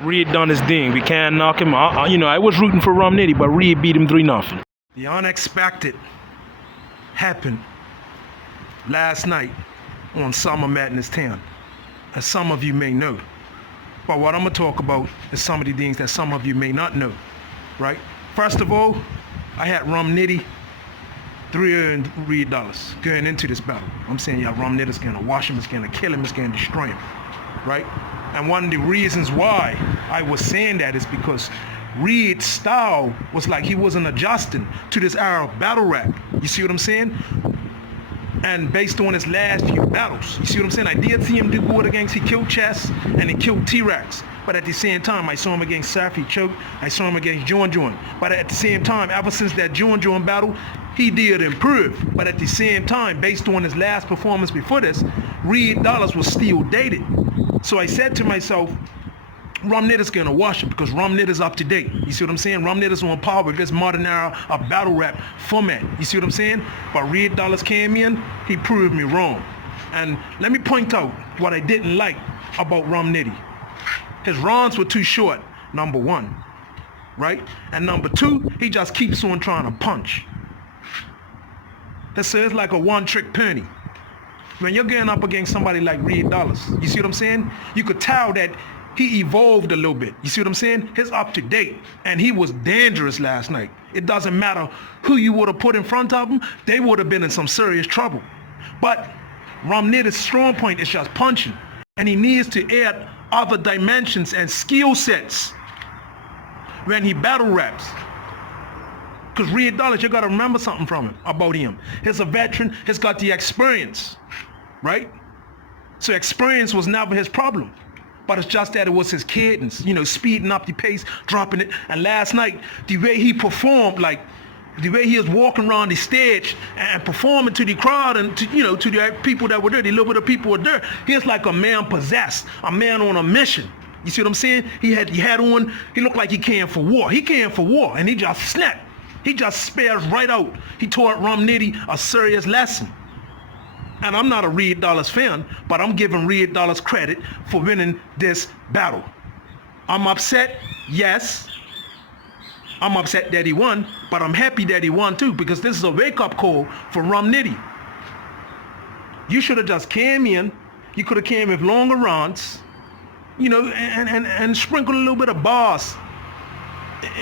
Reed done his thing. We can't knock him out. I was rooting for Rum Nitty, but Reed beat him 3-0. The unexpected happened last night on Summer Madness Town, as some of you may know. But what I'm going to talk about is some of the things that some of you may not know, right? First of all, I had Rum Nitty, 3 and Reed Dollaz going into this battle. I'm saying, yeah, Rum Nitty's going to wash him, it's going to kill him, it's going to destroy him, right? And one of the reasons why I was saying that is because Reed's style was like he wasn't adjusting to this era of battle rap. You see what I'm saying? And based on his last few battles, you see what I'm saying? I did see him do good against, he killed Chess and he killed T-Rex. But at the same time, I saw him against Surf, he choked. I saw him against John. But at the same time, ever since that John battle, he did improve. But at the same time, based on his last performance before this, Reed Dollaz was still dated. So I said to myself, Rum Nitty's gonna wash it because Rum Nitty's up to date. You see what I'm saying? Rum Nitty's on par with this modern era of battle rap format. You see what I'm saying? But Reed Dollaz came in, he proved me wrong. And let me point out what I didn't like about Rum Nitty. His runs were too short, number one, right? And number two, he just keeps on trying to punch. It's like a one-trick pony. When you're getting up against somebody like Reed Dollaz, you see what I'm saying? You could tell that he evolved a little bit. You see what I'm saying? He's up to date. And he was dangerous last night. It doesn't matter who you would have put in front of him, they would have been in some serious trouble. But Rum Nitty's strong point is just punching. And he needs to add other dimensions and skill sets when he battle raps. Because Reed Dollaz, you got to remember something from him, about him. He's a veteran, he's got the experience, right? So experience was never his problem. But it's just that it was his cadence, speeding up the pace, dropping it. And last night, the way he performed, like the way he was walking around the stage and performing to the crowd and to the people that were there, the little bit of people were there, he was like a man possessed, a man on a mission. You see what I'm saying? He looked like he came for war. He came for war and he just snapped. He just spares right out. He taught Rum Nitty a serious lesson. And I'm not a Reed Dollaz fan, but I'm giving Reed Dollaz credit for winning this battle. I'm upset, yes. I'm upset that he won, but I'm happy that he won too, because this is a wake-up call for Rum Nitty. You should have just came in. You could have came with longer runs, and sprinkled a little bit of bars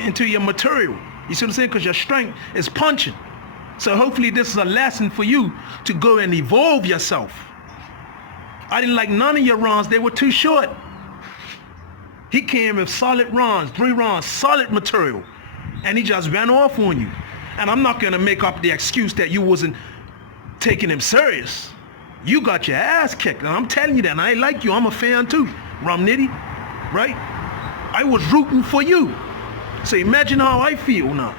into your material. You see what I'm saying? Because your strength is punching. So hopefully this is a lesson for you to go and evolve yourself. I didn't like none of your runs. They were too short. He came with solid runs, 3 runs, solid material. And he just ran off on you. And I'm not going to make up the excuse that you wasn't taking him serious. You got your ass kicked. And I'm telling you that. And I like you. I'm a fan too, Rum Nitty. Right? I was rooting for you. So imagine how I feel now.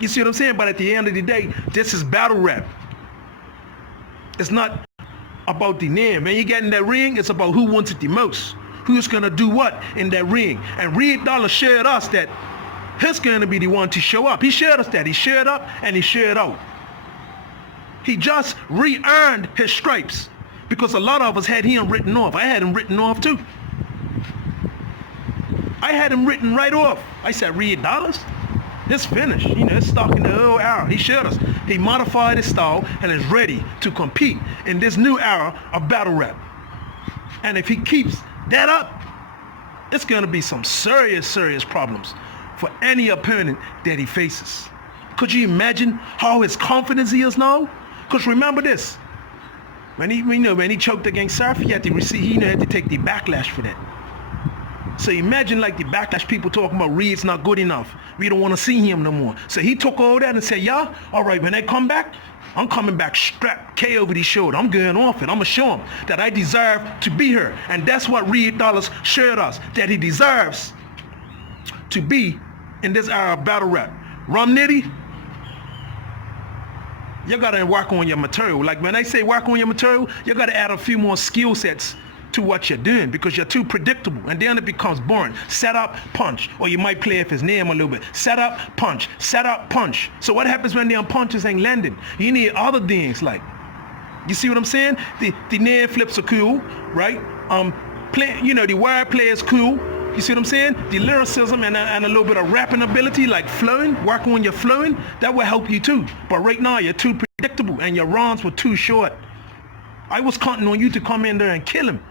You see what I'm saying? But at the end of the day, this is battle rap. It's not about the name. When you get in that ring, it's about who wants it the most. Who's going to do what in that ring. And Reed Dollaz shared us that he's going to be the one to show up. He shared us that. He shared up and he shared out. He just re-earned his stripes. Because a lot of us had him written off. I had him written off too. I had him written right off. I said, Reed Dollaz? It's finished. It's stuck in the old era. He showed us. He modified his style and is ready to compete in this new era of battle rap. And if he keeps that up, it's going to be some serious, serious problems for any opponent that he faces. Could you imagine how his confidence is now? Because remember this. When he choked against Surf, he had to take the backlash for that. So imagine like the backlash people talking about Reed's not good enough. We don't want to see him no more. So he took all that and said, yeah, all right, when they come back, I'm coming back strapped, K over the shoulder. I'm going off it. I'm going to show him that I deserve to be here. And that's what Reed Dollaz showed us, that he deserves to be in this era of battle rap. Rum Nitty, you got to work on your material. Like when I say work on your material, you got to add a few more skill sets to what you're doing because you're too predictable and then it becomes boring. Set up, punch, or you might play with his name a little bit. Set up, punch, set up, punch. So what happens when them punches ain't landing? You need other things like, you see what I'm saying? The name flips are cool, right? The wire play is cool, You see what I'm saying? The lyricism and a little bit of rapping ability, like flowing, working on your flowing, that will help you too. But right now, you're too predictable and your runs were too short. I was counting on you to come in there and kill him.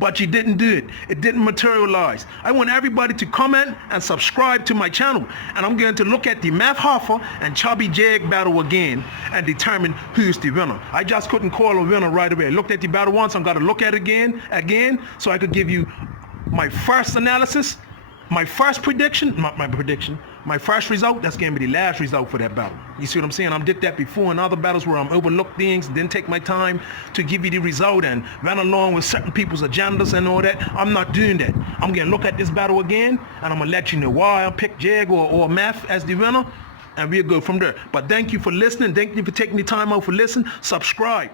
But you didn't do it. It didn't materialize. I want everybody to comment and subscribe to my channel. And I'm going to look at the Math Hoffa and Chubby Jag battle again and determine who's the winner. I just couldn't call a winner right away. I looked at the battle once. I'm going to look at it again, so I could give you my first analysis, my first prediction, my first result. That's going to be the last result for that battle. You see what I'm saying? I did that before in other battles where I'm overlooked things, didn't take my time to give you the result and ran along with certain people's agendas and all that. I'm not doing that. I'm going to look at this battle again, and I'm going to let you know why I picked Jag or Math as the winner, and we'll go from there. But thank you for listening. Thank you for taking the time out for listening. Subscribe.